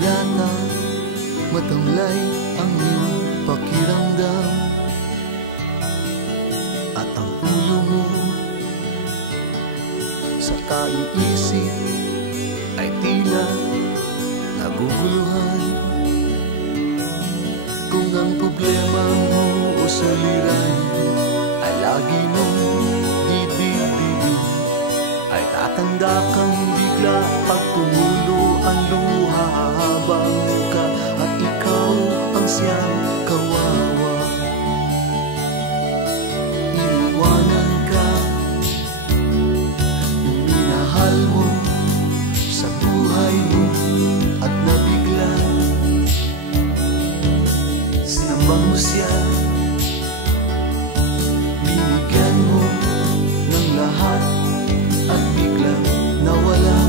yata matamlay ang iyong pakiramdam, at ang ulo mo sa kaiisip ay tila naguguluhan. Kung ang problema mo o suliranin ay lagi mong didibigin, ay tatanda kang bigla pag tumulo ang luha habang ka at ikaw ang siyang kawawa. Iniwanan ka ng minahal mo sa buhay mo at nabigla sinambang mo siya, binigyan mo ng lahat at biglang nawala.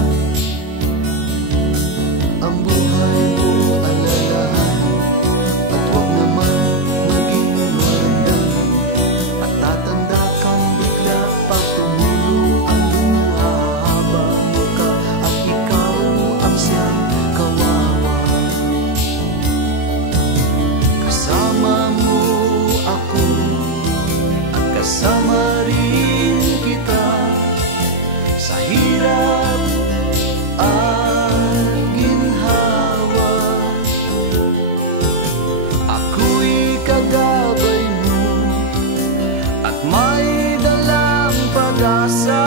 Ang buhay mo alalahanin at huwag naman maging maramdamin, at tatanda kang bigla pag tumulo ang luha habang ka at ikaw ang siyang kawawa. Kasama mo ako at kasama rin kita sa hirap at ginhawa. Ako'y kagabay mo at may dalang pag-asa.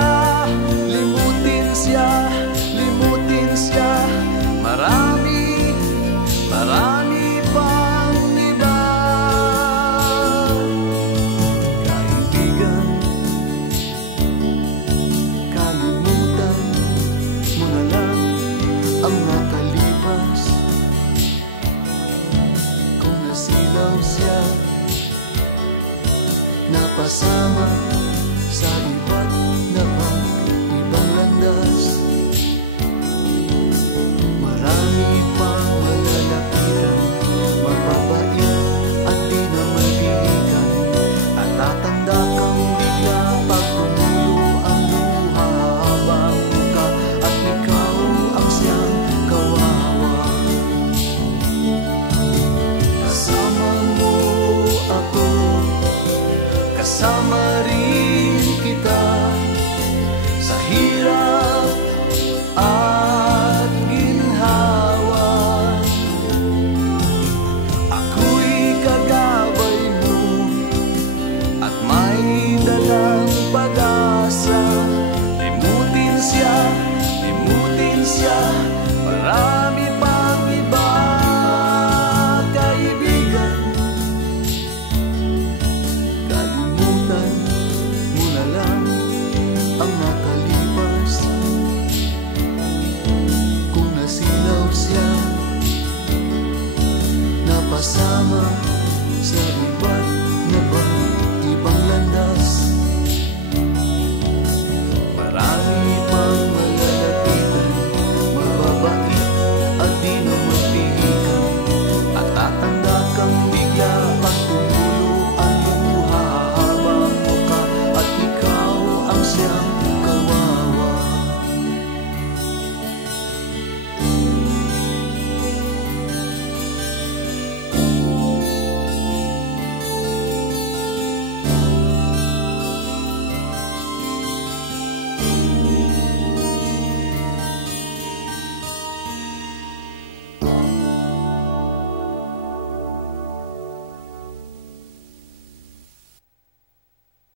Limutin siya, marami, marami pang iba. Kaibigan, kalimutan mo na lang ang nakalipas. Kung nasilaw siya, napasama sa